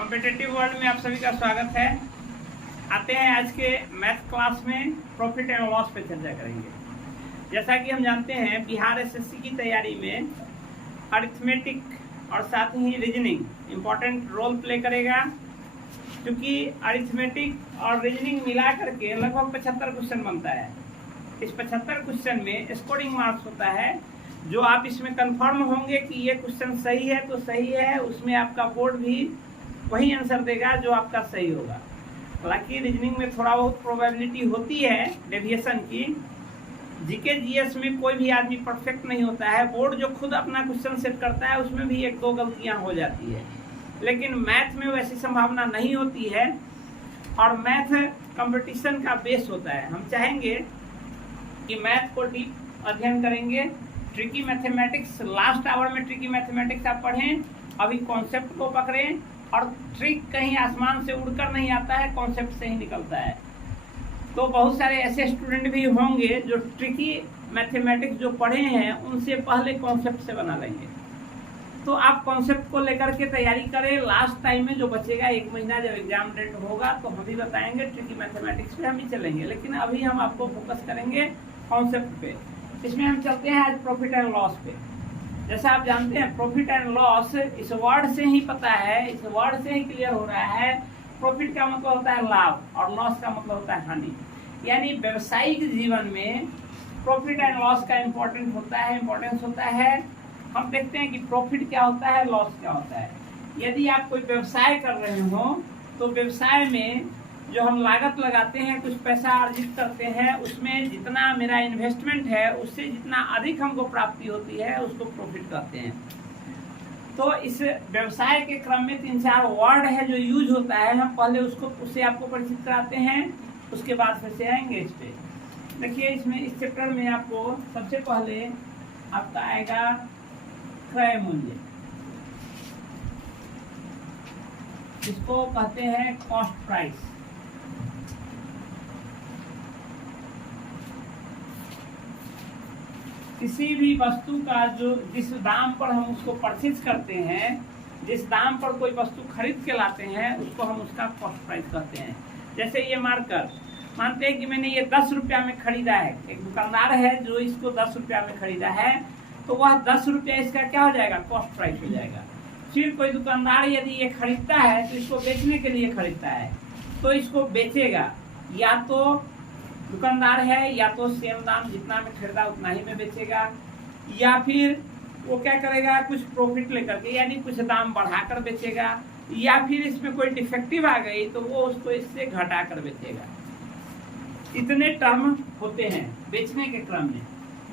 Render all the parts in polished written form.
Competitive world में आप सभी का स्वागत है। आते हैं आज के मैथ क्लास में प्रॉफिट एंड लॉस पे चर्चा करेंगे। जैसा कि हम जानते हैं बिहार एसएससी की तैयारी में अरिथमेटिक और साथ ही रीजनिंग इम्पोर्टेंट रोल प्ले करेगा, क्योंकि अरिथमेटिक और रीजनिंग मिला करके लगभग 75 क्वेश्चन बनता है। इस 75 क्वेश्चन में स्कोरिंग मार्क्स होता है, जो आप इसमें कंफर्म होंगे कि ये क्वेश्चन सही है तो सही है, उसमें आपका बोर्ड भी वही आंसर देगा जो आपका सही होगा। हालांकि रीजनिंग में थोड़ा बहुत प्रोबेबिलिटी होती है डेविएशन की। जीके जीएस में कोई भी आदमी परफेक्ट नहीं होता है। बोर्ड जो खुद अपना क्वेश्चन सेट करता है उसमें भी एक दो गलतियां हो जाती है, लेकिन मैथ में वैसी संभावना नहीं होती है। और मैथ कंपटीशन का बेस होता है। हम चाहेंगे कि मैथ को डीप अध्ययन करेंगे। ट्रिकी मैथमेटिक्स लास्ट आवर में ट्रिकी मैथमेटिक्स आप पढ़ें, अभी कॉन्सेप्ट को पकड़ें। और ट्रिक कहीं आसमान से उड़कर नहीं आता है, कॉन्सेप्ट से ही निकलता है। तो बहुत सारे ऐसे स्टूडेंट भी होंगे जो ट्रिकी मैथमेटिक्स जो पढ़े हैं उनसे पहले कॉन्सेप्ट से बना लेंगे। तो आप कॉन्सेप्ट को लेकर के तैयारी करें। लास्ट टाइम में जो बचेगा 1 महीना, जब एग्जाम डेट होगा तो हम भी बताएंगे, ट्रिकी मैथमेटिक्स पे हम ही चलेंगे। लेकिन अभी हम आपको फोकस करेंगे कॉन्सेप्ट पे। इसमें हम चलते हैं आज प्रॉफिट एंड लॉस पे। जैसा आप जानते हैं प्रॉफिट एंड लॉस इस वर्ड से ही पता है, इस वर्ड से ही क्लियर हो रहा है। प्रॉफिट का मतलब होता है लाभ और लॉस का मतलब होता है हानि। यानी व्यवसायिक जीवन में प्रॉफिट एंड लॉस का इम्पोर्टेंस होता है। हम देखते हैं कि प्रॉफिट क्या होता है, लॉस क्या होता है। यदि आप कोई व्यवसाय कर रहे हो तो व्यवसाय में जो हम लागत लगाते हैं, कुछ पैसा अर्जित करते हैं, उसमें जितना मेरा इन्वेस्टमेंट है उससे जितना अधिक हमको प्राप्ति होती है उसको प्रॉफिट कहते हैं। तो इस व्यवसाय के क्रम में 3-4 वर्ड है जो यूज होता है। हम पहले उससे आपको परिचित कराते हैं, उसके बाद फिर से आएंगे इस पे। देखिए इसमें इस चैप्टर में आपको सबसे पहले आपका आएगा क्रय मूल्य, इसको कहते हैं कॉस्ट प्राइस। किसी भी वस्तु का जिस दाम पर हम उसको परचेज करते हैं, जिस दाम पर कोई वस्तु खरीद के लाते हैं, उसको हम उसका कॉस्ट प्राइस कहते हैं। जैसे ये मार्कर, मानते हैं कि मैंने ये 10 रुपया में खरीदा है। एक दुकानदार है जो इसको 10 रुपया में खरीदा है, तो वह 10 रुपया इसका क्या हो जाएगा, कॉस्ट प्राइस हो जाएगा। फिर कोई दुकानदार यदि ये खरीदता है तो इसको बेचने के लिए खरीदता है, तो इसको बेचेगा, या तो दुकानदार है या तो सेम दाम जितना में खरीदा उतना ही में बेचेगा, या फिर वो क्या करेगा, कुछ प्रॉफिट लेकर के, यानी कुछ दाम बढ़ाकर बेचेगा, या फिर इसमें कोई डिफेक्टिव आ गई तो वो उसको इससे घटा कर बेचेगा। इतने टर्म होते हैं बेचने के क्रम में।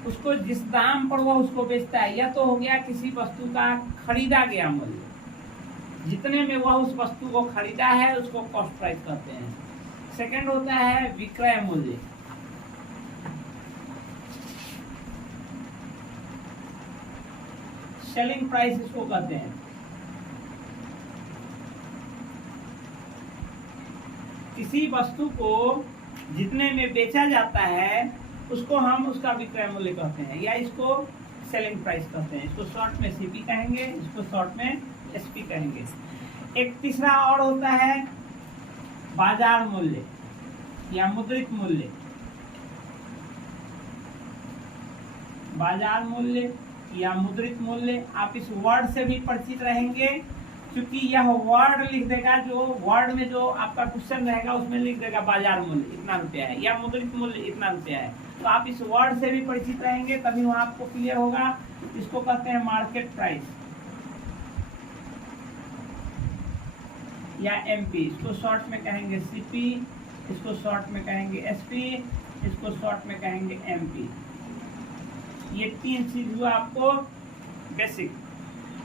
उसको जिस दाम पर वो उसको बेचता है, या तो हो गया किसी वस्तु का खरीदा गया मूल्य, जितने में वह उस वस्तु को खरीदा है उसको कॉस्ट प्राइस कहते हैं। सेकंड होता है विक्रय मूल्य। सेलिंग प्राइस इसको कहते हैं। किसी वस्तु को जितने में बेचा जाता है उसको हम उसका विक्रय मूल्य कहते हैं, या इसको सेलिंग प्राइस कहते हैं। इसको शॉर्ट में सीपी कहेंगे, इसको शॉर्ट में एसपी कहेंगे। एक तीसरा और होता है बाजार मूल्य या मुद्रित मूल्य। बाजार मूल्य या मुद्रित मूल्य, आप इस वर्ड से भी परिचित रहेंगे, क्योंकि यह वर्ड लिख देगा, जो वर्ड में जो आपका क्वेश्चन रहेगा उसमें लिख देगा बाजार मूल्य इतना रुपया है या मुद्रित मूल्य इतना रुपया है। तो आप इस वर्ड से भी परिचित रहेंगे, तभी वहां आपको क्लियर होगा। इसको कहते हैं मार्केट प्राइस या एमपी। इसको शॉर्ट में कहेंगे सीपी, इसको शॉर्ट में कहेंगे एसपी, इसको शॉर्ट में कहेंगे एमपी। ये 3 चीज हुआ आपको बेसिक।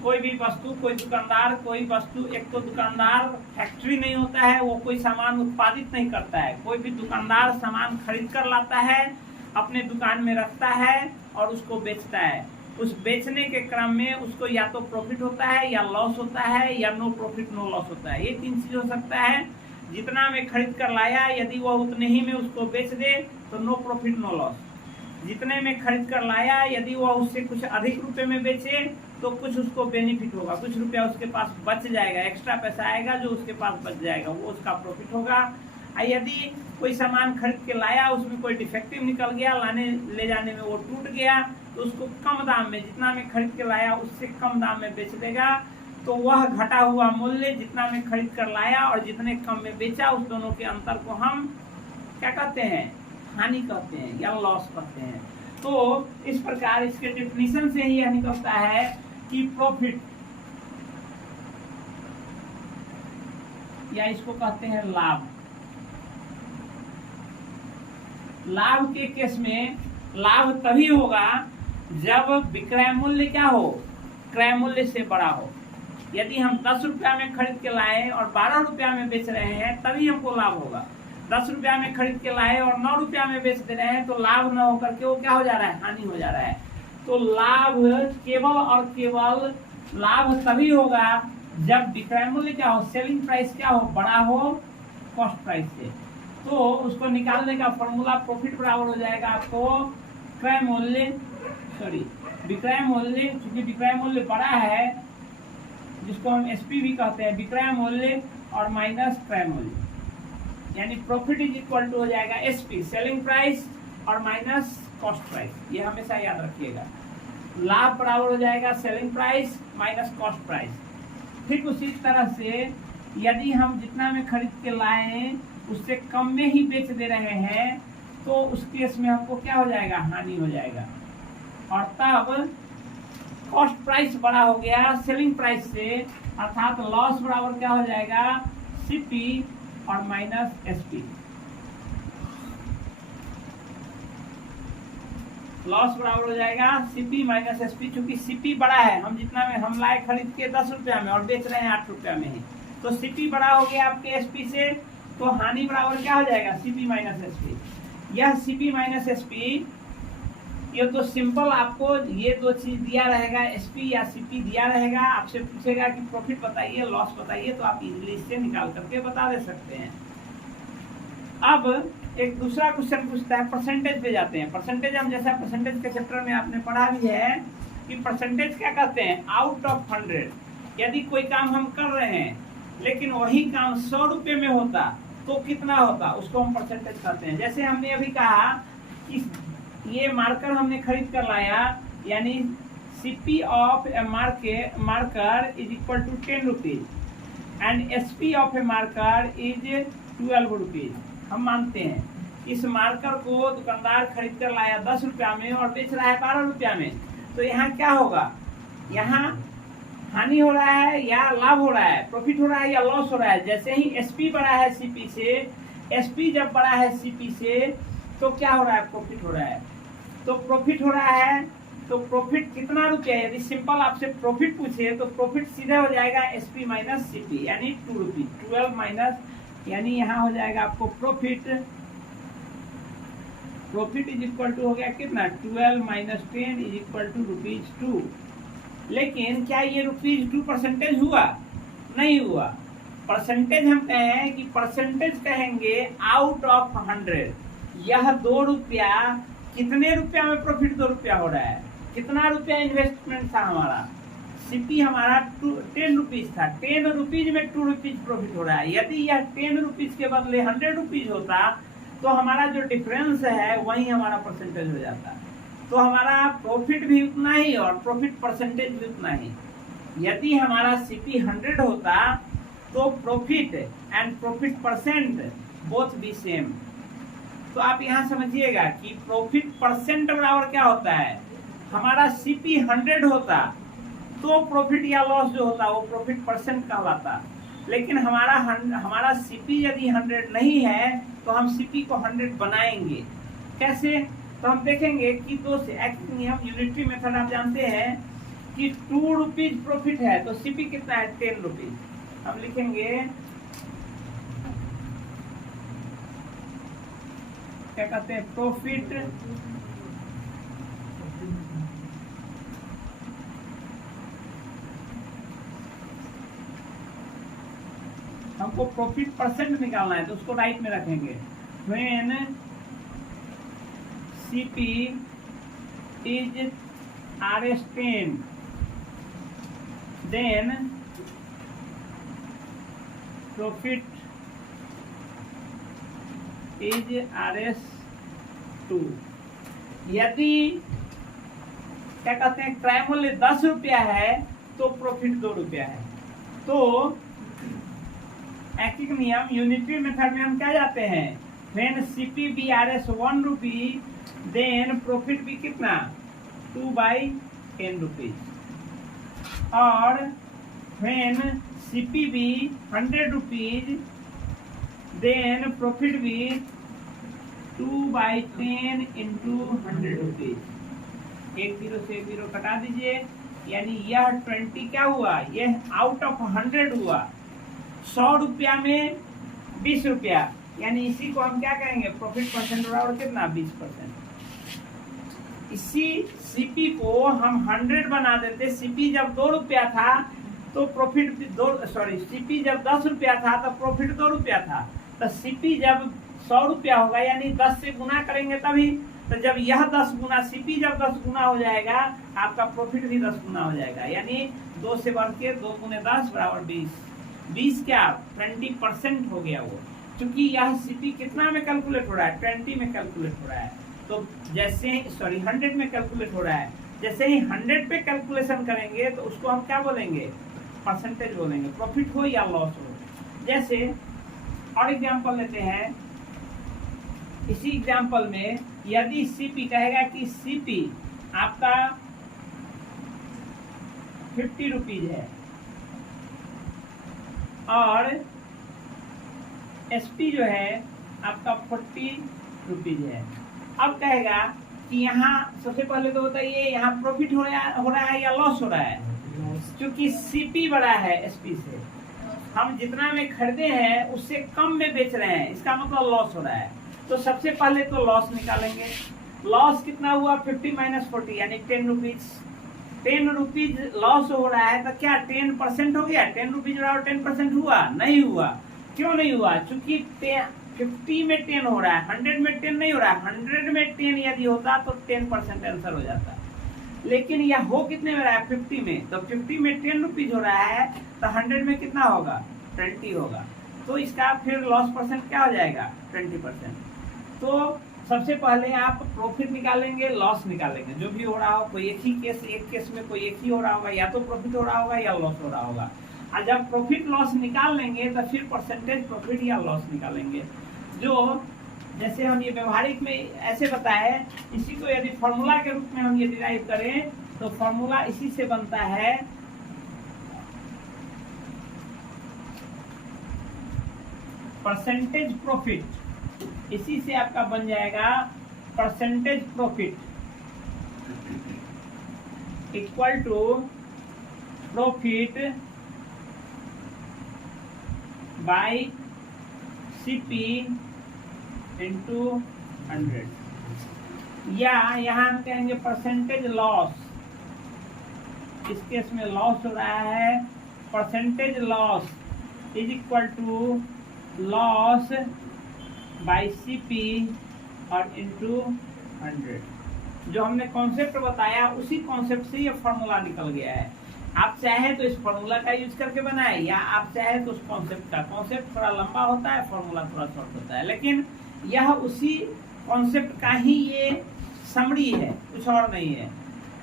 कोई भी वस्तु, कोई दुकानदार, कोई वस्तु, एक तो दुकानदार फैक्ट्री नहीं होता है, वो कोई सामान उत्पादित नहीं करता है। कोई भी दुकानदार सामान खरीद कर लाता है, अपने दुकान में रखता है और उसको बेचता है। उस बेचने के क्रम में उसको या तो प्रॉफिट होता है या लॉस होता है, या नो प्रॉफिट नो लॉस होता है। ये 3 चीज हो सकता है। जितना में खरीद कर लाया, यदि वह उतने ही में उसको बेच दे तो नो प्रॉफिट नो लॉस। जितने में खरीद कर लाया, यदि वह उससे कुछ अधिक रुपए में बेचे तो कुछ उसको बेनिफिट होगा, कुछ रुपया उसके पास बच जाएगा, एक्स्ट्रा पैसा आएगा जो उसके पास बच जाएगा, वो उसका प्रॉफिट होगा। यदि कोई सामान खरीद के लाया, उसमें कोई डिफेक्टिव निकल गया, लाने ले जाने में वो टूट गया, तो उसको कम दाम में, जितना में खरीद के लाया उससे कम दाम में बेच देगा, तो वह घटा हुआ मूल्य जितना में खरीद कर लाया और जितने कम में बेचा, उस दोनों के अंतर को हम क्या कहते हैं, हानि कहते हैं या लॉस कहते हैं। तो इस प्रकार इसके डेफिनेशन से ही यह निकलता है कि प्रॉफिट, या इसको कहते हैं लाभ। लाभ के केस में लाभ तभी होगा जब विक्रय मूल्य क्या हो, क्रय मूल्य से बड़ा हो। यदि हम 10 रुपया में खरीद के लाए और 12 रुपया में बेच रहे हैं, तभी हमको लाभ होगा। 10 रुपया में खरीद के लाए और 9 रुपया में बेच दे रहे हैं, तो लाभ न होकर के वो क्या हो जा रहा है, हानि हो जा रहा है। तो लाभ केवल और केवल लाभ तभी होगा जब विक्रय मूल्य क्या हो, सेलिंग प्राइस क्या हो, बड़ा हो कॉस्ट प्राइस से। तो उसको निकालने का फॉर्मूला प्रॉफिट बराबर हो जाएगा आपको क्रय मूल्य, विक्रय मूल्य, क्योंकि विक्रय मूल्य बड़ा है, जिसको हम एसपी भी कहते हैं, विक्रय मूल्य और माइनस क्रय मूल्य, यानी प्रॉफिट इज इक्वल टू हो जाएगा एसपी, सेलिंग प्राइस, और माइनस कॉस्ट प्राइस। ये हमेशा याद रखिएगा। लाभ बराबर हो जाएगा selling price minus cost price. ठीक उसी तरह से यदि हम जितना में खरीद के लाए उससे कम में ही बेच दे रहे हैं, तो उस केस में हमको क्या हो जाएगा, हानि हो जाएगा। और तब कॉस्ट प्राइस बड़ा हो गया सेलिंग प्राइस से, अर्थात लॉस बराबर क्या हो जाएगा, सीपी और माइनस एसपी। लॉस बराबर हो जाएगा सीपी माइनस एसपी। चूंकि सीपी बड़ा है, हम जितना में हम लाए खरीद के 10 रुपया में और बेच रहे हैं 8 रुपया में ही, तो सीपी बड़ा हो गया आपके एसपी से, तो हानि बराबर क्या हो जाएगा, सीपी माइनस एसपी। यह सीपी माइनस एसपी, ये तो सिंपल आपको ये दो चीज दिया रहेगा, एसपी या सीपी दिया रहेगा, आपसे पूछेगा कि प्रॉफिट बताइए, लॉस बताइए, तो आप इजीली इससे निकाल करके बता दे सकते हैं। अब एक दूसरा क्वेश्चन पूछता है, परसेंटेज पे जाते हैं। परसेंटेज हम जैसा परसेंटेज के चैप्टर में आपने पढ़ा भी है कि परसेंटेज क्या कहते हैं, आउट ऑफ 100। यदि कोई काम हम कर रहे हैं लेकिन वही काम 100 रुपये में होता तो कितना होता, उसको हम परसेंटेज कहते हैं। जैसे हमने अभी कहा कि ये मार्कर हमने खरीद कर लाया, यानी CP of a marker is equal to 10 rupees and SP of a marker is 12 rupees. हम मानते हैं इस मार्कर को दुकानदार खरीद कर लाया 10 रुपया में और बेच रहा है 12 रुपया में, तो यहाँ क्या होगा, यहाँ हानि हो रहा है या लाभ हो रहा है, प्रॉफिट हो रहा है या लॉस हो रहा है। जैसे ही एसपी बड़ा है सीपी से, एसपी जब बड़ा है सीपी से, तो क्या हो रहा है, प्रॉफिट हो रहा है। तो प्रॉफिट हो रहा है, तो प्रॉफिट कितना रुपया, यदि सिंपल आपसे प्रॉफिट पूछे तो प्रॉफिट सीधे हो जाएगा एसपी माइनस सीपी, यानी 2 रुपीज, 12 माइनस, यानी यहाँ हो जाएगा आपको प्रॉफिट इज इक्वल टू हो गया कितना, 12 माइनस 10 इज इक्वल टू ₹2। लेकिन क्या ये ₹2 परसेंटेज हुआ, नहीं हुआ। परसेंटेज हम कहें कि परसेंटेज कहेंगे आउट ऑफ 100। यह 2 रुपया, कितने रुपया में प्रॉफिट 2 रुपया हो रहा है, कितना रुपया इन्वेस्टमेंट था हमारा, सीपी हमारा 10 रुपीज था, 10 रुपीज में 2 रुपीज प्रॉफिट हो रहा है। यदि यह 10 रुपीज के बदले 100 रुपीज होता तो हमारा जो डिफरेंस है वही हमारा परसेंटेज हो जाता। तो हमारा प्रॉफिट भी उतना ही और प्रॉफिट परसेंटेज भी उतना ही। यदि हमारा सीपी 100 होता तो profit and profit percent both B same. तो आप यहाँ समझिएगा कि प्रॉफिट परसेंट बराबर क्या होता है, हमारा सीपी 100 होता तो प्रॉफिट या लॉस जो होता वो प्रॉफिट परसेंट कहलाता। लेकिन हमारा सीपी यदि 100 नहीं है तो हम सीपी को 100 बनाएंगे। कैसे, तो हम देखेंगे कि दो से हम यूनिटरी मेथड आप जानते हैं कि 2 रुपीज प्रॉफिट है तो सीपी कितना है, 10 रुपीज। हम लिखेंगे क्या कहते हैं, प्रॉफिट हमको प्रॉफिट परसेंट निकालना है तो उसको राइट में रखेंगे। When CP is RS10 then profit is RS2। यदि क्या कहते हैं क्रय मूल्य 10 रुपया है तो प्रॉफिट 2 रुपया है। तो ऐकिक नियम यूनिटरी मेथड में हम क्या जाते हैं, when CP be RS 1 rupee then profit भी कितना 2/10 रुपीज, और when CP be 100 rupees then profit भी 2/10 इंटू 100 रुपीज। एक जीरो से एक जीरो कटा दीजिए, यानी यह 20 क्या हुआ, यह आउट ऑफ 100 हुआ। 100 रुपया में 20 रुपया, यानी इसी को हम क्या कहेंगे प्रॉफिट परसेंट और कितना 20%। इसी CP को हम 100 बना देते। CP जब 2 रुपया था तो प्रॉफिट CP जब 10 रुपया था तो प्रॉफिट 2 रुपया था। तो CP जब 100 रुपया होगा यानी 10 से गुना करेंगे तभी। तो जब यह 10 गुना CP जब 10 गुना हो जाएगा आपका प्रॉफिट भी 10 गुना हो जाएगा, यानी 2 से बढ़ के 2 गुने 10 बराबर 20। 20 क्या 20% हो गया वो, क्योंकि यह CP कितना में कैलकुलेट हो रहा है 20 में कैलकुलेट हो रहा है। तो जैसे 100 में कैलकुलेट हो रहा है, जैसे ही 100 पे कैलकुलेशन करेंगे तो उसको हम क्या बोलेंगे परसेंटेज बोलेंगे, प्रॉफिट हो या लॉस हो। जैसे और एग्जांपल लेते हैं, इसी एग्जांपल में यदि CP कहेगा कि CP आपका 50 रुपीज है और SP जो है आपका 40 रुपीज है। अब कहेगा कि यहाँ सबसे पहले तो होता है ये यहाँ प्रॉफिट हो रहा है या लॉस हो रहा है, क्योंकि CP बड़ा है SP से। हम जितना में खरीदे हैं उससे कम में बेच रहे हैं, इसका मतलब लॉस हो रहा है। तो सबसे पहले तो लॉस निकालेंगे। लॉस कितना हुआ 50 माइनस 40 यानी 10 रुपीज। 10 रुपीज लॉस हो रहा है तो क्या 10% हो गया, 10 रुपीज 10% हुआ? नहीं हुआ। क्यों नहीं हुआ? क्योंकि 50 में 10 हो रहा है, 100 में 10 नहीं हो रहा है। 100 में 10 यदि होता तो 10% आंसर हो जाता, लेकिन यह हो कितने में रहा है 50 में। तो 50 में 10 रुपीज हो रहा है तो 100 में कितना होगा 20 होगा। तो इसका फिर लॉस परसेंट क्या हो जाएगा 20%। तो सबसे पहले आप प्रॉफिट निकालेंगे, लॉस निकालेंगे, जो भी हो रहा हो। कोई एक केस में कोई एक ही हो रहा होगा, या तो प्रॉफिट हो रहा होगा या लॉस हो रहा होगा। और जब प्रॉफिट लॉस निकाल लेंगे तो फिर परसेंटेज प्रॉफिट या लॉस निकालेंगे। जो जैसे हम ये व्यवहारिक में ऐसे बताए, इसी को यदि फॉर्मूला के रूप में हम ये डिराइव करें तो फॉर्मूला इसी से बनता है परसेंटेज प्रॉफिट। इसी से आपका बन जाएगा percentage profit equal to profit by CP into 100, या यहाँ हम कहेंगे परसेंटेज लॉस। इस केस में लॉस हो रहा है, percentage loss is equal to loss by CP और इंटू 100। जो हमने कॉन्सेप्ट बताया उसी कॉन्सेप्ट से ये फॉर्मूला निकल गया है। आप चाहे तो इस फॉर्मूला का यूज करके बनाए, या आप चाहे तो उस कॉन्सेप्ट का। कॉन्सेप्ट थोड़ा लंबा होता है, फॉर्मूला थोड़ा शॉर्ट होता है, लेकिन यह उसी कॉन्सेप्ट का ही ये समरी है, कुछ और नहीं है।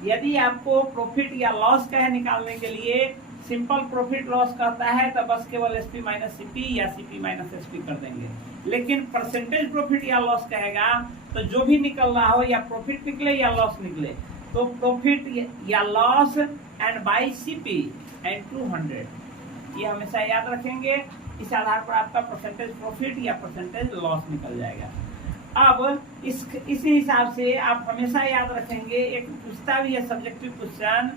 यदि आपको प्रॉफिट या लॉस का है निकालने के लिए, सिंपल प्रॉफिट लॉस कहता है तो बस केवल SP माइनस CP या CP माइनस SP कर देंगे। लेकिन परसेंटेज प्रॉफिट या लॉस कहेगा तो जो भी निकल रहा हो, या प्रॉफिट निकले या लॉस निकले, तो प्रॉफिट या loss and by CP and 200, ये हमेशा याद रखेंगे। इस आधार पर आपका परसेंटेज प्रॉफिट या परसेंटेज लॉस निकल जाएगा। अब इस हिसाब से आप हमेशा याद रखेंगे, एक पूछता भी है सब्जेक्टिव क्वेश्चन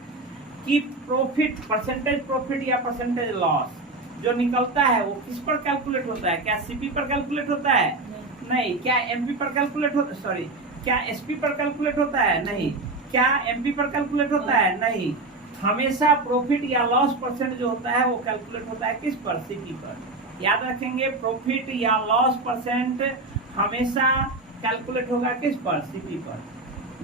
कि प्रॉफिट परसेंटेज प्रॉफिट या परसेंटेज लॉस जो निकलता है वो किस पर कैलकुलेट होता है? क्या CP पर कैलकुलेट होता है? नहीं। क्या MP पर कैलकुलेट होता क्या SP पर कैलकुलेट होता है? नहीं। क्या MP पर कैलकुलेट होता है? नहीं। हमेशा प्रॉफिट या लॉस परसेंट जो होता है वो कैलकुलेट होता है किस पर? CP पर। याद रखेंगे, प्रॉफिट या लॉस परसेंट हमेशा कैलकुलेट होगा किस पर? CP पर।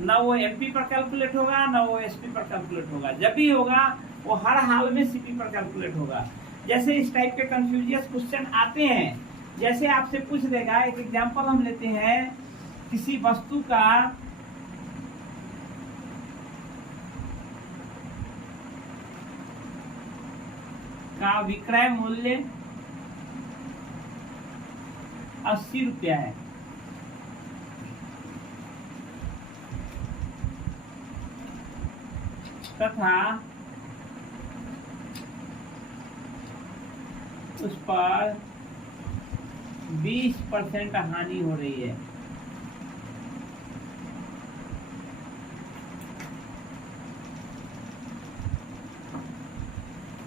न वो MP पर कैलकुलेट होगा, न वो SP पर कैलकुलेट होगा। जब भी होगा वो हर हाल में सीपी पर कैलकुलेट होगा। जैसे इस टाइप के कंफ्यूजियस क्वेश्चन आते हैं, जैसे आपसे पूछ देगा, एक एग्जांपल हम लेते हैं, किसी वस्तु का विक्रय मूल्य 80 रुपया है, तथा उस पर 20% हानि हो रही है।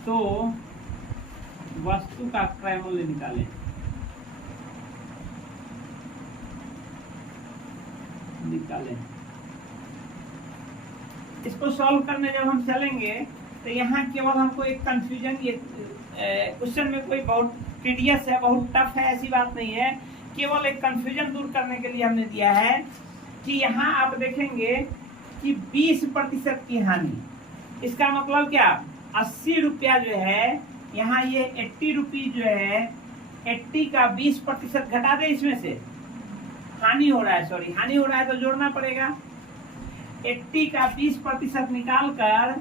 तो वस्तु का क्रय मूल्य निकालें। इसको सॉल्व करने जब हम चलेंगे तो यहाँ केवल हमको एक कंफ्यूजन, ये क्वेश्चन में कोई बहुत टीडियस है, बहुत टफ है, ऐसी बात नहीं है। केवल एक कंफ्यूजन दूर करने के लिए हमने दिया है कि यहाँ आप देखेंगे कि 20% की हानि, इसका मतलब क्या, 80 रुपया जो है, यहाँ ये 80 रुपीज जो है, 80 का 20% घटा दे, इसमें से हानि हो रहा है, सॉरी हानि हो रहा है तो जोड़ना पड़ेगा। 80 का 20% निकाल कर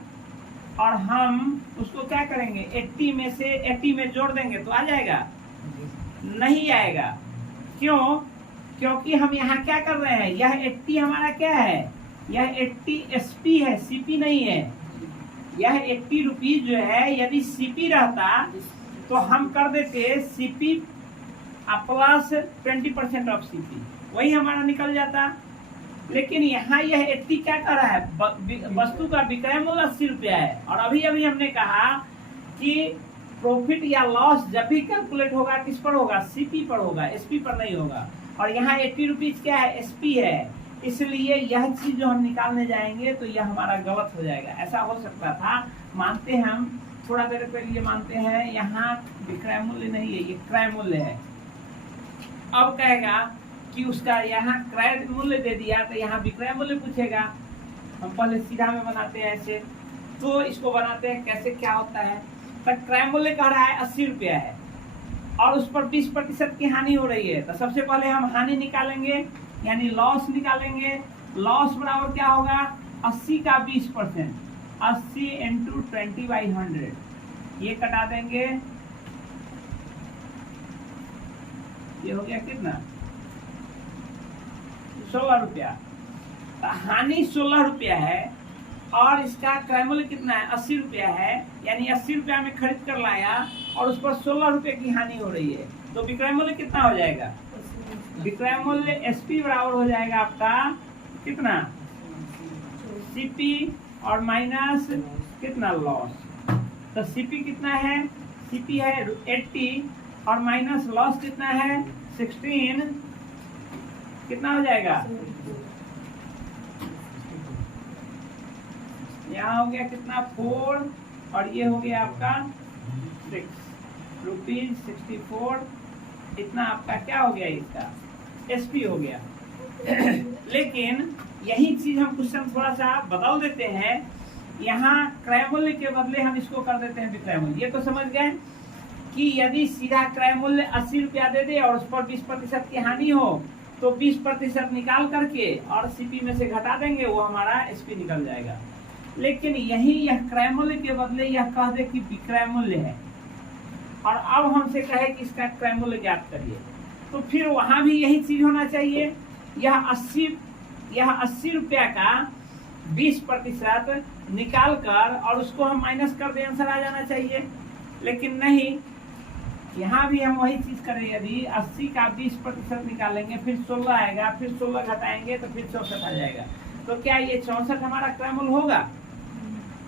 और हम उसको क्या करेंगे, 80 में से 80 में जोड़ देंगे तो आ जाएगा, नहीं आएगा। क्यों? क्योंकि हम यहाँ क्या कर रहे हैं, यह 80 हमारा क्या है, यह 80 एसपी है, सीपी नहीं है। यह 80 रुपीज जो है, यदि सीपी रहता तो हम कर देते सीपी प्लस 20% ऑफ सीपी, वही हमारा निकल जाता। लेकिन यहाँ यह 80 क्या कर रहा है, वस्तु का विक्रय मूल्य 80 रुपया है, और अभी अभी हमने कहा कि प्रॉफिट या लॉस जब भी कैलकुलेट होगा किस पर होगा, सीपी पर होगा, एसपी पर नहीं होगा। और यहाँ 80 रुपीज क्या है, एसपी है, इसलिए यह चीज जो हम निकालने जाएंगे तो यह हमारा गलत हो जाएगा। ऐसा हो सकता था, मानते हैं हम, थोड़ा देर के लिए मानते हैं, यहाँ विक्रय मूल्य नहीं है, ये क्रय मूल्य है। अब कहेगा कि उसका यहाँ क्रय मूल्य दे दिया तो यहाँ विक्रय मूल्य पूछेगा। हम पहले सीधा में बनाते हैं ऐसे, तो इसको बनाते हैं कैसे, क्या होता है। तो क्रय मूल्य कह रहा है 80 रुपया है और उस पर 20% की हानि हो रही है, तो सबसे पहले हम हानि निकालेंगे, यानी लॉस निकालेंगे। लॉस बराबर क्या होगा, 80 का 20%, 80 इंटू 20/100, ये कटा देंगे, ये हो गया कितना, 16 रुपया। हानि 16 रुपया है और इसका क्रय मूल्य कितना है, 80 रुपया है, यानी 80 रुपया में खरीद कर लाया और उस पर 16 रुपये की हानि हो रही है, तो विक्रय मूल्य कितना हो जाएगा, विक्रय मूल्य एसपी बराबर हो जाएगा आपका कितना, सीपी और माइनस कितना, लॉस। तो सीपी कितना है, सीपी है 80 और माइनस लॉस कितना है 16, कितना हो जाएगा, यहाँ हो गया कितना 4 और ये हो गया आपका 6 रुपीज 64, इतना आपका क्या हो गया, इसका एसपी हो गया। लेकिन यही चीज हम क्वेश्चन थोड़ा सा बदल देते हैं, यहाँ क्रय मूल्य के बदले हम इसको कर देते हैं विक्रय मूल्य। ये तो समझ गए कि यदि सीधा क्रय मूल्य 80 रुपया दे दे और उस पर 20% की हानि हो तो 20% निकाल करके और सीपी में से घटा देंगे, वो हमारा एसपी निकल जाएगा। लेकिन यही यह क्रय मूल्य के बदले यह कह दे कि विक्रय मूल्य है और अब हमसे कहे कि इसका क्रय मूल्य ज्ञात करिए, तो फिर वहां भी यही चीज होना चाहिए। यह 80 रुपया का 20% निकाल कर और उसको हम माइनस कर दे, आंसर आ जाना चाहिए। लेकिन नहीं, यहाँ भी हम वही चीज करें, यदि 80 का 20% निकालेंगे, फिर 16 आएगा, फिर 16 घटाएंगे तो फिर 64 आ जाएगा। तो क्या ये 64 हमारा क्रय मूल्य होगा,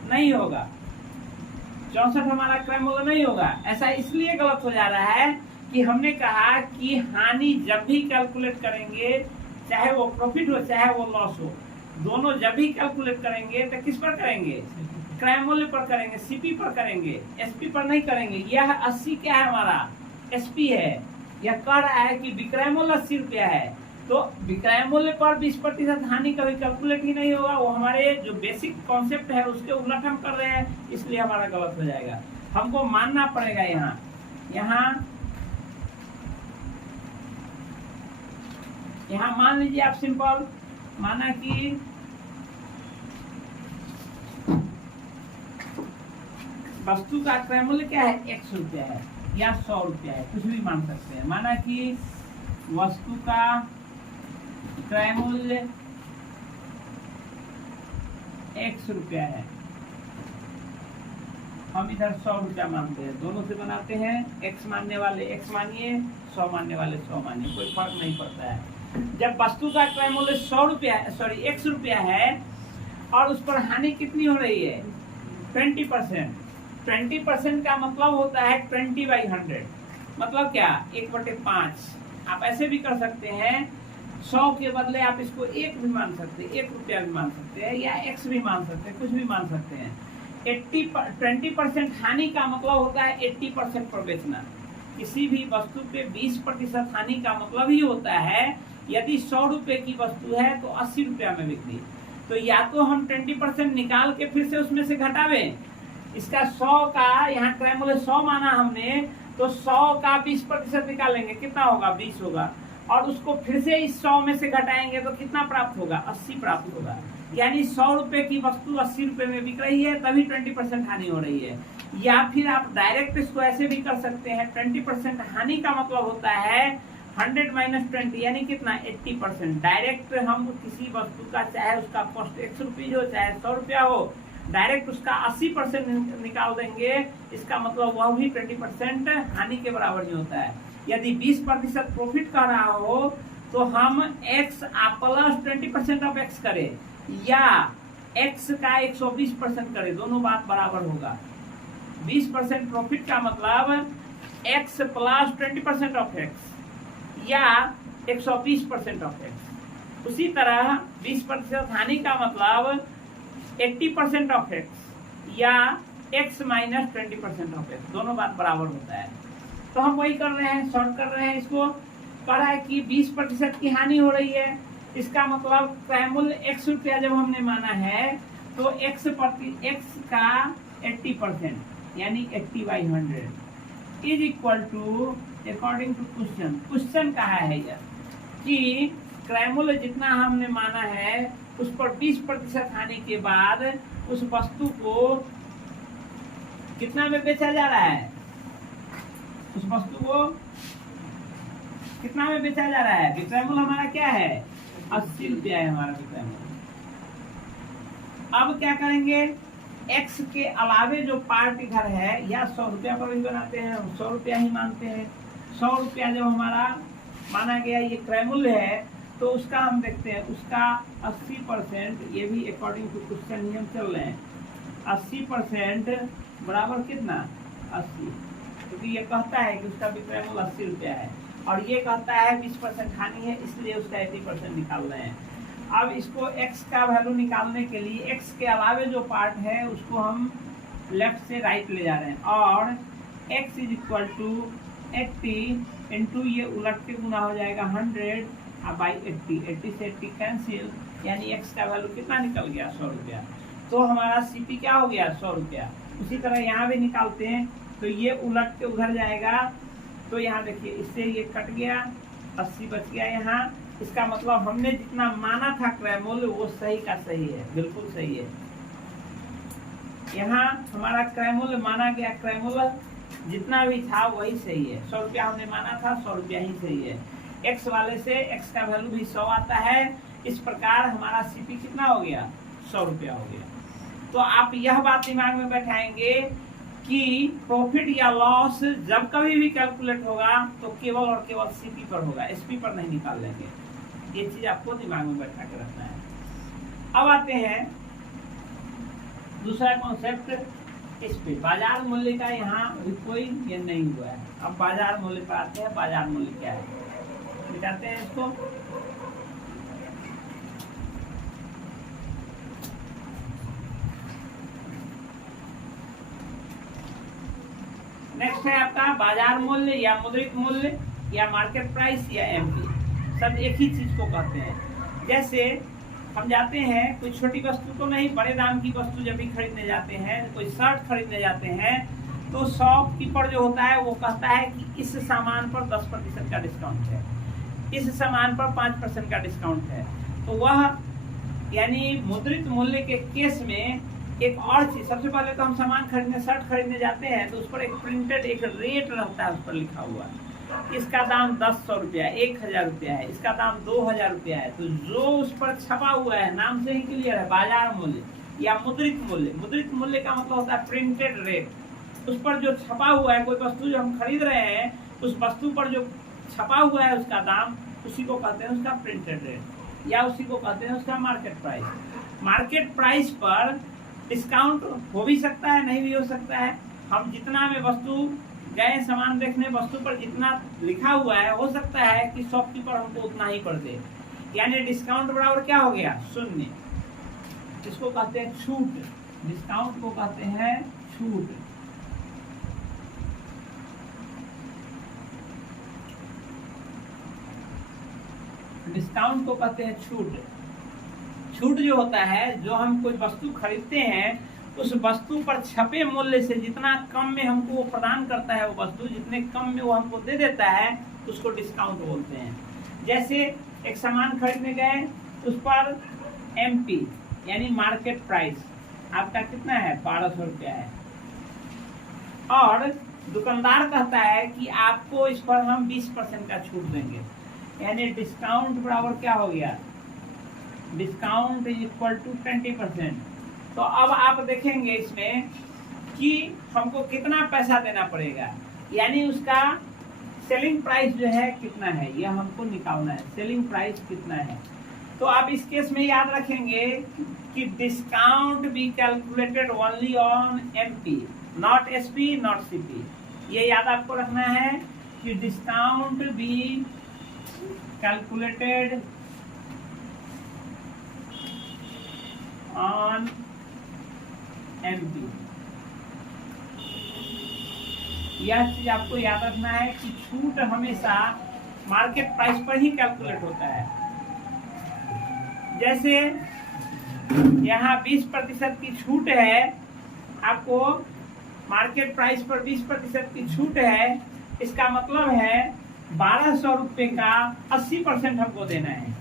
नहीं होगा, 64 हमारा क्रय मूल्य नहीं होगा। ऐसा इसलिए गलत हो जा रहा है कि हमने कहा कि हानि जब भी कैलकुलेट करेंगे, चाहे वो प्रॉफिट हो चाहे वो लॉस हो, दोनों जब भी कैलकुलेट करेंगे तो किस पर करेंगे, क्रय मूल्य पर करेंगे, सीपी पर करेंगे, एसपी पर नहीं करेंगे। यह 80 क्या है हमारा, एसपी है। यह कह रहा है कि विक्रय मूल्य 80 रुपया है, तो विक्रय मूल्य पर 20% हानि कभी कैलकुलेट ही नहीं होगा। वो हमारे जो बेसिक कॉन्सेप्ट है उसके उलट हम कर रहे हैं, इसलिए हमारा गलत हो जाएगा। हमको मानना पड़ेगा यहाँ मान लीजिए आप सिंपल माना कि वस्तु का क्रय मूल्य क्या है, 100 रुपया है या 100 रुपया है, कुछ भी मान सकते हैं। माना कि वस्तु का क्रय मूल्य 100 रुपया है, हम इधर 100 रुपया मानते हैं, दोनों से बनाते हैं। x मानने वाले x मानिए, 100 मानने वाले 100 मानिए, कोई फर्क नहीं पड़ता है। जब वस्तु का क्रय मूल्य 100 रुपया 100 रुपया है और उस पर हानि कितनी हो रही है, 20%। 20% का मतलब होता है 20/100, मतलब क्या, 1/5। आप ऐसे भी कर सकते हैं, 100 के बदले आप इसको 1 भी मान सकते हैं, 1 रुपया भी मान सकते हैं, या x भी मान सकते हैं, कुछ भी मान सकते हैं। 20% हानि का मतलब होता है 80% पर बेचना। किसी भी वस्तु पे 20% हानि का मतलब ही होता है, यदि 100 रुपए की वस्तु है तो 80 रुपया में बिकती। तो या तो हम 20% निकाल के फिर से उसमें से घटावें, इसका 100 का यहाँ क्रय मूल्य 100 माना हमने, तो 100 का 20% निकालेंगे, कितना होगा, 20 होगा, और उसको फिर से इस 100 में से घटाएंगे तो कितना प्राप्त होगा, 80 प्राप्त होगा। यानी 100 रुपए की वस्तु 80 रुपए में बिक रही है, तभी 20% हानि हो रही है। या फिर आप डायरेक्ट इसको ऐसे भी कर सकते हैं, 20% हानि का मतलब होता है 100 - 20 यानी कितना, 80%। डायरेक्ट हम किसी वस्तु का चाहे उसका कॉस्ट 100 रुपये हो चाहे 100 रुपया हो, डायरेक्ट उसका 80% निकाल देंगे, इसका मतलब वह भी 20% हानि के बराबर ही होता है। यदि 20% प्रॉफिट कर रहा हो तो हम x प्लस 20% ऑफ x करें या x का 120% करें, दोनों बात बराबर होगा। 20% प्रॉफिट का मतलब x प्लस 20% ऑफ x या 120% ऑफ x। उसी तरह 20% हानि का मतलब 80% ऑफ x या x माइनस 20% ऑफ x, दोनों बात बराबर होता है। तो हम वही कर रहे हैं, सॉल्व कर रहे हैं इसको। कह रहा है कि 20% की हानि हो रही है, इसका मतलब क्रय मूल्य 100 रुपया जब हमने माना है तो x का 80% यानी 80/100 is equal to, according to question कहा है यह कि क्रय मूल्य जितना हमने माना है उस पर 20% हानि के बाद उस वस्तु को कितना में बेचा जा रहा है, उस वस्तु को कितना में बेचा जा रहा है। विक्रय मूल्य हमारा क्या है, 80 रुपया है हमारा विक्रय मूल्य। अब क्या करेंगे, x के अलावे जो पार्ट इधर है, या 100 रुपया पर भी बनाते हैं, 100 रुपया ही मानते हैं। 100 रुपया जब हमारा माना गया ये क्रय मूल्य है, तो उसका हम देखते हैं, उसका 80%, ये भी अकॉर्डिंग टू क्वेश्चन नियम चल रहे हैं, 80% बराबर कितना, 80, क्योंकि ये कहता है कि उसका विक्रय मूल्य 80 रुपया है और ये कहता है 20% हानि है, इसलिए उसका 80% निकाल रहे हैं। अब इसको x का वैल्यू निकालने के लिए x के अलावे जो पार्ट है उसको हम लेफ्ट से राइट ले जा रहे हैं, और x is equal to 80 into ये उलट के गुना हो जाएगा 100 बाई 80 से 80 कैंसिल, यानी x का वैल्यू कितना निकल गया, 100 रुपया। तो हमारा CP क्या हो गया, 100 रुपया। उसी तरह यहाँ भी निकालते हैं, तो ये उलट के उधर जाएगा, तो यहाँ देखिए इससे ये कट गया, 80 बच गया यहाँ। इसका मतलब हमने जितना माना था क्रय मूल्य वो सही का सही है, बिल्कुल सही है। यहाँ हमारा क्रय मूल्य माना गया, क्रय मूल्य जितना भी था वही सही है। 100 रुपया हमने माना था, 100 रुपया ही सही है। x वाले से x का वैल्यू भी 100 आता है। इस प्रकार हमारा CP कितना हो गया, 100 रुपया हो गया। तो आप यह बात दिमाग में बैठाएंगे कि प्रॉफिट या लॉस जब कभी भी कैलकुलेट होगा तो केवल और केवल CP पर होगा, SP पर नहीं निकाल लेंगे। ये चीज आपको दिमाग में बैठा के रखना है। अब आते हैं दूसरा कॉन्सेप्ट, इस पे बाजार मूल्य का यहाँ कोई ये नहीं हुआ है। अब बाजार मूल्य पर आते हैं, बाजार मूल्य क्या है, मिटाते हैं इसको। नेक्स्ट है आपका बाजार मूल्य या मुद्रित मूल्य या मार्केट प्राइस या MP। सब एक ही चीज को कहते हैं। जैसे हम जाते हैं कोई छोटी वस्तु तो नहीं, बड़े दाम की वस्तु जब भी खरीदने जाते हैं, कोई शर्ट खरीदने जाते हैं, तो शॉपकीपर जो होता है वो कहता है कि इस सामान पर 10% का डिस्काउंट है, इस सामान पर 5% का डिस्काउंट है। तो वह यानी मुद्रित मूल्य के केस में एक और चीज, सबसे पहले तो हम सामान खरीदने, शर्ट खरीदने जाते हैं तो उस पर एक प्रिंटेड एक रेट रहता है, उस पर लिखा हुआ इसका दाम 1100 रुपया, 1000 रुपया है, इसका दाम 2000 रुपया है। तो जो उस पर छपा हुआ है, नाम से ही क्लियर है, बाजार मूल्य या मुद्रित मूल्य। मुद्रित मूल्य का मतलब होता है प्रिंटेड रेट। उस पर जो छपा हुआ है, कोई वस्तु जो हम खरीद रहे हैं, उस वस्तु पर जो छपा हुआ है उसका दाम, उसी को कहते हैं उसका प्रिंटेड रेट, या उसी को कहते हैं उसका मार्केट प्राइस। मार्केट प्राइस पर डिस्काउंट हो भी सकता है, नहीं भी हो सकता है। हम जितना में वस्तु गए सामान देखने, वस्तु पर जितना लिखा हुआ है, हो सकता है कि शॉपकीपर हमको उतना ही पड़ दे, यानी डिस्काउंट बराबर क्या हो गया, शून्य। इसको कहते हैं छूट, डिस्काउंट को कहते हैं छूट। डिस्काउंट को कहते हैं छूट। छूट जो होता है, जो हम कोई वस्तु खरीदते हैं, उस वस्तु पर छपे मूल्य से जितना कम में हमको वो प्रदान करता है, वो वस्तु जितने कम में वो हमको दे देता है, उसको डिस्काउंट बोलते हैं। जैसे एक सामान खरीदने गए, उस पर MP यानी मार्केट प्राइस आपका कितना है, 1200 रुपया है, और दुकानदार कहता है कि आपको इस पर हम 20% का छूट देंगे, यानी डिस्काउंट बराबर क्या हो गया, डिस्काउंट इज इक्वल टू 20%। तो अब आप देखेंगे इसमें कि हमको कितना पैसा देना पड़ेगा, यानी उसका सेलिंग प्राइस जो है कितना है, यह हमको निकालना है, सेलिंग प्राइस कितना है। तो आप इस केस में याद रखेंगे कि discount be calculated only on MP, not SP, not CP। ये याद आपको रखना है कि discount be calculated on MP। यह चीज आपको याद रखना है कि छूट हमेशा मार्केट प्राइस पर ही कैलकुलेट होता है। जैसे यहाँ 20% की छूट है, आपको मार्केट प्राइस पर 20% की छूट है, इसका मतलब है 1200 रुपये का 80% हमको देना है।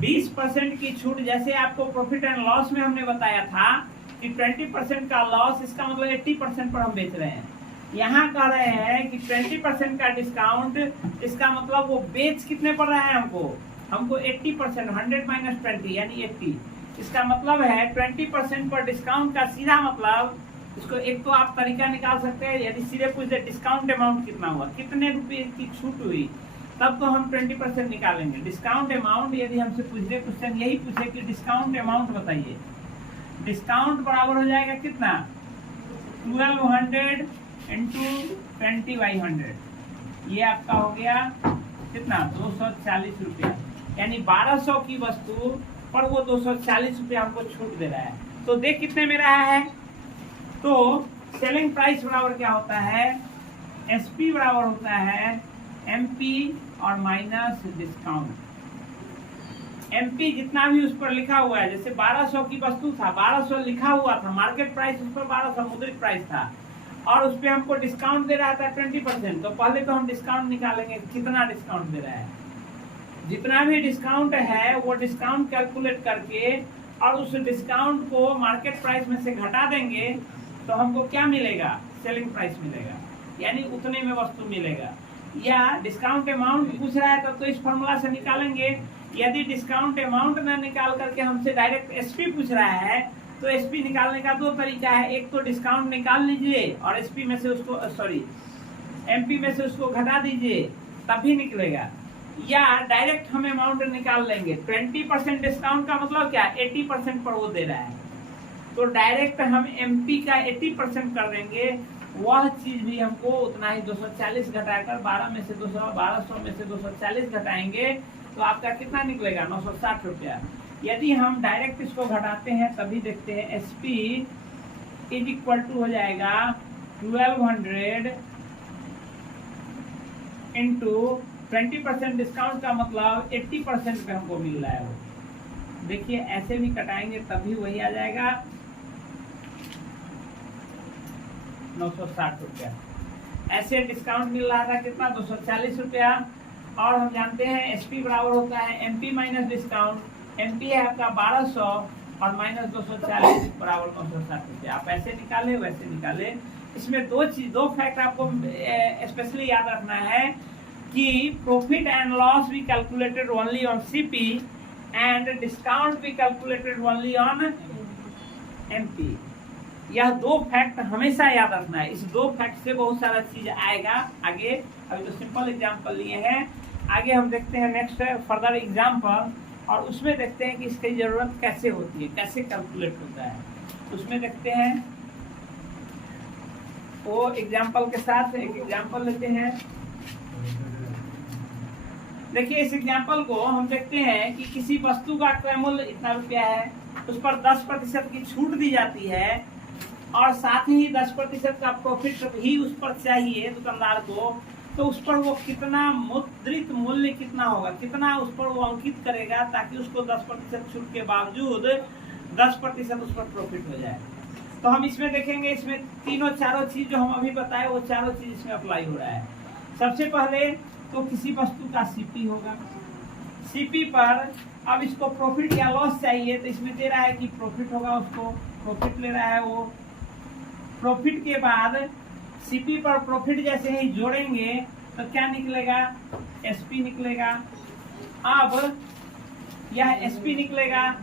20% की छूट, जैसे आपको प्रॉफिट एंड लॉस में हमने बताया था कि 20% का लॉस, इसका मतलब 80% पर हम बेच रहे हैं। यहाँ कह रहे हैं कि 20% का डिस्काउंट, इसका मतलब वो बेच कितने पड़ रहा है हमको 80%, 100 माइनस 20 यानी 80। इसका मतलब है 20% पर डिस्काउंट का सीधा मतलब, इसको एक तो आप तरीका निकाल सकते हैं, यदि सीधे पूछ दे डिस्काउंट अमाउंट कितना हुआ, कितने रुपए की छूट हुई, तब तो हम 20% निकालेंगे। डिस्काउंट अमाउंट यदि हमसे पूछ दे क्वेश्चन, यही पूछे कि डिस्काउंट अमाउंट बताइए, डिस्काउंट बराबर हो जाएगा कितना, 1200 इंटू 20/100, ये आपका हो गया कितना, 240 रुपया, यानी 1200 की वस्तु पर वो 240 रुपया हमको छूट दे रहा है। तो देख कितने में रहा है, तो सेलिंग प्राइस बराबर क्या होता है, SP बराबर होता है MP और माइनस डिस्काउंट। MP जितना भी उस पर लिखा हुआ है, जैसे 1200 की वस्तु था, 1200 लिखा हुआ था, मार्केट प्राइस उस पर 1200 मुद्रित प्राइस था, और उस पर हमको डिस्काउंट दे रहा था 20%। तो पहले तो हम डिस्काउंट निकालेंगे, कितना डिस्काउंट दे रहा है, जितना भी डिस्काउंट है वो डिस्काउंट कैलकुलेट करके और उस डिस्काउंट को मार्केट प्राइस में से घटा देंगे, तो हमको क्या मिलेगा, सेलिंग प्राइस मिलेगा, यानी उतने में वस्तु मिलेगा। या डिस्काउंट अमाउंट पूछ रहा है तब तो इस फॉर्मूला से निकालेंगे। यदि डिस्काउंट अमाउंट ना निकाल करके हमसे डायरेक्ट SP पूछ रहा है, तो SP निकालने का दो तरीका है, एक तो डिस्काउंट निकाल लीजिए और SP में से उसको MP में से उसको घटा दीजिए, तभी निकलेगा। या डायरेक्ट हम अमाउंट निकाल लेंगे। 20% डिस्काउंट का मतलब क्या, 80% पर वो दे रहा है, तो डायरेक्ट हम MP का 80% कर देंगे, वह चीज भी हमको उतना ही 240 घटाकर 1200 में से 240 घटाएंगे, तो आपका कितना निकलेगा, 960 रुपया। यदि हम डायरेक्ट इसको घटाते हैं तभी देखते हैं, SP इज इक्वल टू हो जाएगा 1200 इंटू 20% डिस्काउंट का मतलब 80% पे हमको मिल रहा है वो। देखिए ऐसे भी कटाएंगे तब भी वही आ जाएगा 960 रुपया। ऐसे डिस्काउंट मिल रहा था कितना 240 रुपया। और हम जानते हैं एसपी बराबर होता है एमपी माइनस डिस्काउंट। एमपी है आपका 1200 और माइनस 240 बराबर 960 रुपया। आप ऐसे निकाले वैसे निकाले। इसमें दो फैक्ट आपको स्पेशली याद रखना है कि प्रॉफिट एंड लॉस भी calculated only on CP and discount भी कैलकुलेटेड ओनली ऑन एमपी। यह दो फैक्ट हमेशा याद रखना है। इस दो फैक्ट से बहुत सारा चीज आएगा आगे। अभी तो सिंपल एग्जांपल लिए हैं, आगे हम देखते हैं नेक्स्ट फर्दर एग्जांपल, और उसमें देखते हैं कि इसकी जरूरत कैसे होती है, कैसे कैलकुलेट होता है। उसमें देखते हैं वो एग्जांपल के साथ एक एग्जांपल लेते हैं। देखिए इस एग्जांपल को हम देखते हैं कि किसी वस्तु का क्रय मूल्य इतना रुपया है, उस पर 10% की छूट दी जाती है और साथ ही 10% का प्रॉफिट ही उस पर चाहिए दुकानदार को, तो उस पर वो कितना मुद्रित मूल्य कितना होगा, कितना उस पर वो अंकित करेगा ताकि उसको 10% छूट के बावजूद 10% उस पर प्रॉफिट हो जाए। तो हम इसमें देखेंगे, इसमें तीनों चारों चीज जो हम अभी बताए वो चारों चीज इसमें अप्लाई हो रहा है। सबसे पहले तो किसी वस्तु का सीपी होगा, सीपी पर अब इसको प्रॉफिट या लॉस चाहिए, तो इसमें दे रहा है कि प्रॉफिट होगा, उसको प्रॉफिट ले रहा है वो। प्रॉफिट के बाद सीपी पर प्रॉफिट जैसे ही जोड़ेंगे तो क्या निकलेगा, एसपी निकलेगा। अब यह एसपी निकलेगा।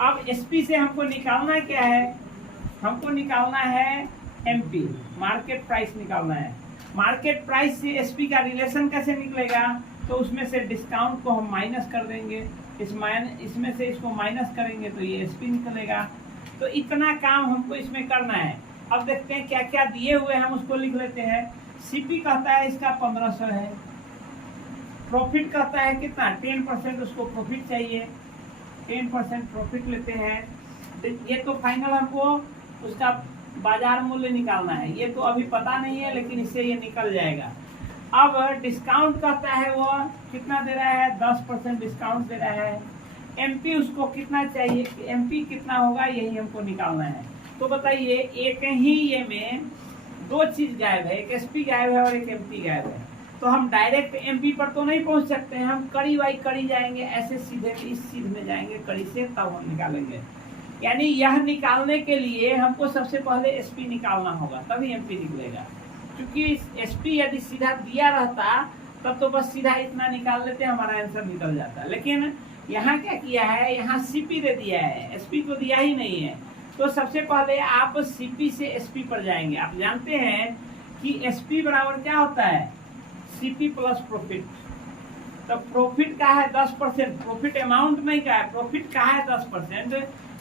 अब एसपी से हमको निकालना क्या है, हमको निकालना है एमपी, मार्केट प्राइस निकालना है। मार्केट प्राइस से एसपी का रिलेशन कैसे निकलेगा, तो उसमें से डिस्काउंट को हम माइनस कर देंगे, इसमें से इसको माइनस करेंगे तो ये एसपी निकलेगा। तो इतना काम हमको इसमें करना है। अब देखते हैं क्या क्या दिए हुए हैं, हम उसको लिख लेते हैं। सीपी कहता है इसका 1500 है, प्रॉफिट कहता है कितना 10% उसको प्रॉफिट चाहिए, 10% प्रॉफिट लेते हैं। ये तो फाइनल हमको उसका बाजार मूल्य निकालना है, ये तो अभी पता नहीं है लेकिन इससे ये निकल जाएगा। अब डिस्काउंट कहता है वो कितना दे रहा है, 10% डिस्काउंट दे रहा है। एमपी उसको कितना चाहिए, एमपी कितना होगा यही हमको निकालना है। तो बताइए एक ही ये में दो चीज गायब है, एक एसपी गायब है और एक एमपी गायब है। तो हम डायरेक्ट एमपी पर तो नहीं पहुंच सकते हैं, हम कड़ी बाई कड़ी जाएंगे, ऐसे सीधे इस चीज में जाएंगे कड़ी से, तब हम निकालेंगे। यानी यह निकालने के लिए हमको सबसे पहले एसपी निकालना होगा, तभी एमपी निकलेगा। क्योंकि एसपी यदि सीधा दिया रहता तब तो बस सीधा इतना निकाल लेते हमारा आंसर निकल जाता। लेकिन यहाँ क्या किया है, यहाँ सीपी दे दिया है, एसपी तो दिया ही नहीं है। तो सबसे पहले आप सीपी से एसपी पर जाएंगे। आप जानते हैं कि एसपी बराबर क्या होता है, सीपी प्लस प्रॉफिट। तो प्रॉफिट का है 10%, प्रॉफिट अमाउंट नहीं का है, प्रॉफिट का है 10%।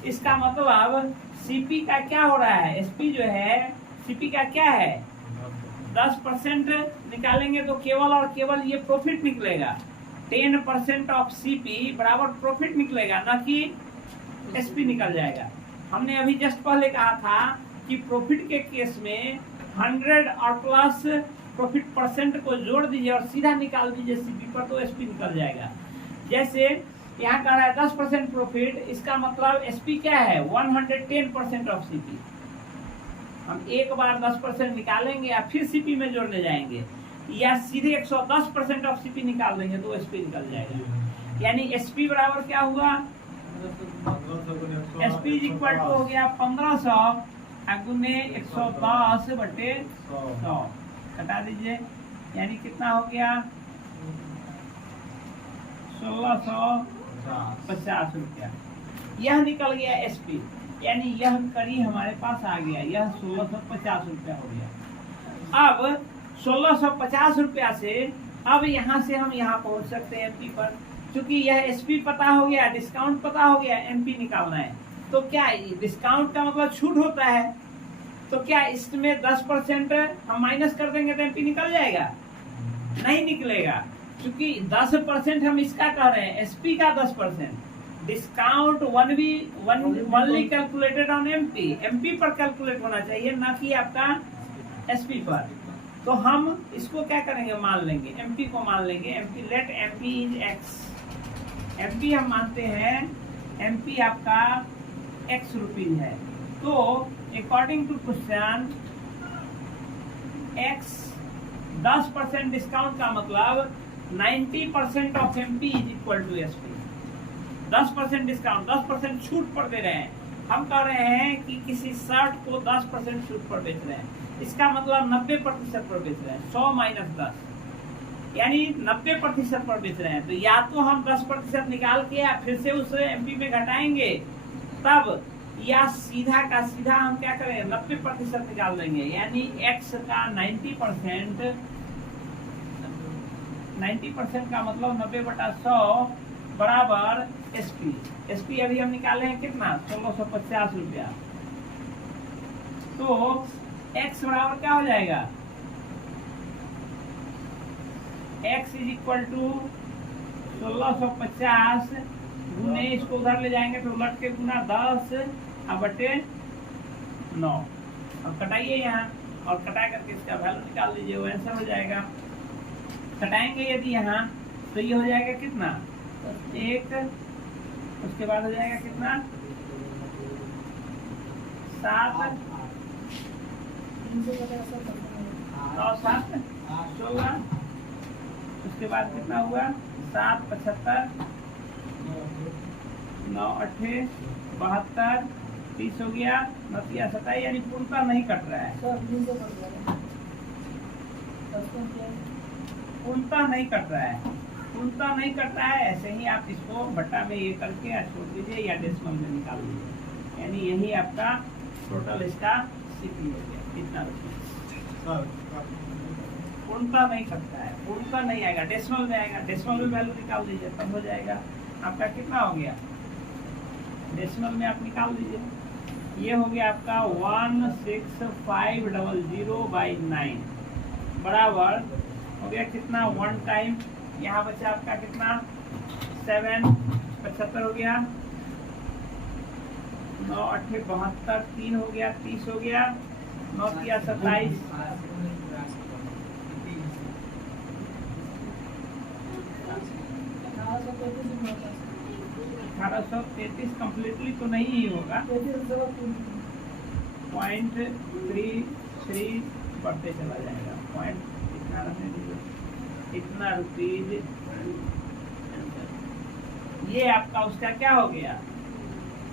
इसका मतलब सीपी का क्या हो रहा है, एसपी जो है सीपी का क्या है 10% निकालेंगे तो केवल और केवल ये प्रॉफिट निकलेगा। 10% ऑफ सीपी बराबर प्रॉफिट निकलेगा, ना कि एसपी निकल जाएगा। हमने अभी जस्ट पहले कहा था कि प्रॉफिट के केस में 100 और प्लस प्रॉफिट परसेंट को जोड़ दीजिए और सीधा निकाल दीजिए सीपी पर, तो एसपी निकल जाएगा। जैसे यहाँ कह रहा है 10% प्रॉफिट, इसका मतलब एसपी क्या है 110% ऑफ सीपी। हम एक बार 10% निकालेंगे या फिर सीपी में जोड़ने जाएंगे, या सीधे 110% ऑफ सीपी निकाल देंगे तो एसपी निकल जाएगा। यानी एसपी बराबर क्या हुआ, एसपी इक्वल टू हो गया 1500 गुने 110/100, घटा दीजिए, यानी कितना हो गया 1650 रुपया। यह निकल गया एसपी, यानी यह कड़ी हमारे पास आ गया, यह 1650 रुपया हो गया। अब 1650 रुपया से अब यहाँ से हम यहाँ पहुँच सकते हैं एमपी पर, क्योंकि यह एसपी पता हो गया, डिस्काउंट पता हो गया, एमपी निकालना है। तो क्या डिस्काउंट का मतलब छूट होता है, तो क्या इसमें 10% हम माइनस कर देंगे तो एमपी निकल जाएगा, नहीं निकलेगा। क्योंकि 10% हम इसका कह रहे हैं, एसपी का 10%। Discount only calculated on MP, MP पर कैलकुलेट होना चाहिए, ना कि आपका एसपी पर। तो हम इसको क्या करेंगे, मान लेंगे, एमपी को मान लेंगे। MP let MP is X. MP हम मानते हैं, एमपी आपका एक्स रुपीज है। तो according to question X 10% discount का मतलब 90% of MP is equal to SP. 10% discount, 10% छूट पर दे रहे हैं। हम कह रहे हैं कि किसी शर्ट को 10% छूट पर बेच रहे हैं, इसका मतलब 90% पर बेच रहे हैं। 100 माइनस 10 यानी 90% पर बेच रहे हैं। तो या तो हम 10% निकाल के या फिर से उस एमपी में घटाएंगे तब, या सीधा का सीधा हम क्या करेंगे, 90% निकाल देंगे। यानी एक्स का 90% का मतलब 90/100 बराबर एसपी। एसपी अभी हम निकाले हैं कितना, 1650 रुपया। तो एक्स बराबर क्या हो जाएगा, एक्स इज इक्वल टू 1650 गुने, इसको उधर ले जाएंगे तो उलट के गुना 10 बटे 9। अब कटाइए यहाँ, और कटा करके इसका वैल्यू निकाल लीजिए, वो आंसर हो जाएगा। कटाएंगे यदि यहाँ तो ये हो जाएगा कितना, 1, उसके बाद हो जाएगा कितना, 7, 9 7 16, उसके बाद कितना हुआ, 7 75 9 8 72 30 हो गया, 9 27, यानी पूर्णता नहीं कट रहा है, पूर्णता नहीं कट रहा है, पूर्णता नहीं कट रहा है। ऐसे ही आप इसको बट्टा में ये करके छोड़ दीजिए या डेसिमल में निकाल दीजिए, यानी यही आपका टोटल इसका सीपी हो गया। कितना पूर्णता नहीं करता है, पूर्णता नहीं आएगा, डेसिमल में आएगा, डेसिमल में वैल्यू निकाल दीजिए तब हो जाएगा। आपका कितना हो गया, डेसिमल में आप निकाल दीजिए, ये हो गया आपका 16500/9 बराबर हो गया कितना, 1 टाइम, यहाँ बचा आपका कितना, 7 75 हो गया, 9 8 72 3 हो गया, 30 हो गया, 9 3 27 1833 कम्प्लीटली तो नहीं ही होगा, 0.33 बढ़ते चला जाएगा, पॉइंट इतना रहने दीजिए, इतना रुपीज। ये आपका उसका क्या हो गया,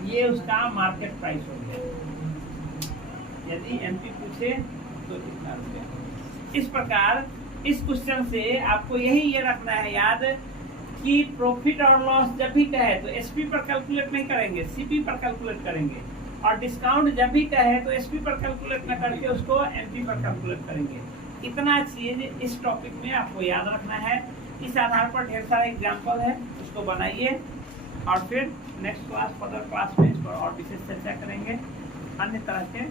ये उसका मार्केट प्राइस हो गया। यदि एमपी पूछे तो कितना रुपया। इस प्रकार इस क्वेश्चन से आपको यही ये रखना है याद कि प्रॉफिट और लॉस जब भी कहे तो एसपी पर कैलकुलेट नहीं करेंगे, सीपी पर कैलकुलेट करेंगे, और डिस्काउंट जब भी कहे तो एसपी पर कैलकुलेट न करके उसको एमपी पर कैलकुलेट करेंगे। इतना चीज इस टॉपिक में आपको याद रखना है। इस आधार पर ढेर सारे एग्जाम्पल है, उसको बनाइए और फिर नेक्स्ट क्लास फर्दर क्लास में इस पर और विशेष चर्चा करेंगे अन्य तरह के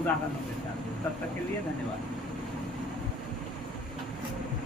उदाहरणों के साथ। तब तक के लिए धन्यवाद।